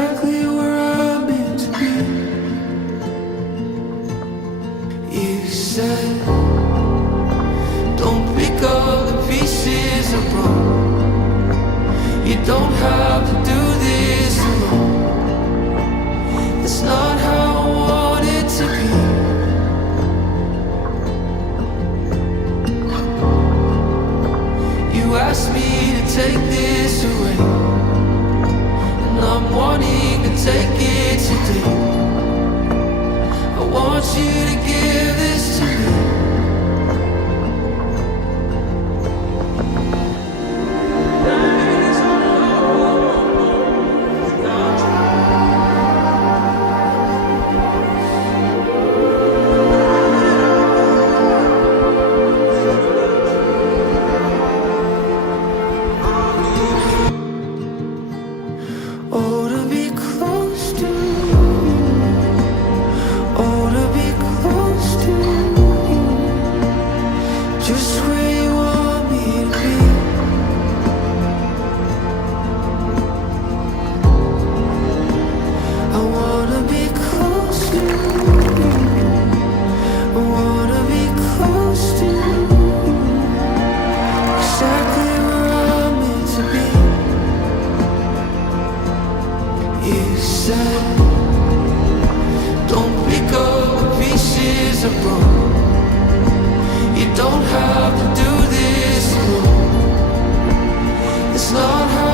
exactly where I'm meant to be. You said, don't pick up the pieces I broke. You don't have to do this alone. It's not how I want it to be. You asked me to take this away, and I'm wanting to take it today. I want you to give this to me. Oh, to be close to you. Oh, to be close to you. Just where you want me to be. I wanna be close to you. I wanna be close to you. Exactly where I'm meant to be. You said, don't pick up the pieces I broke. You don't have to do this alone. It's not how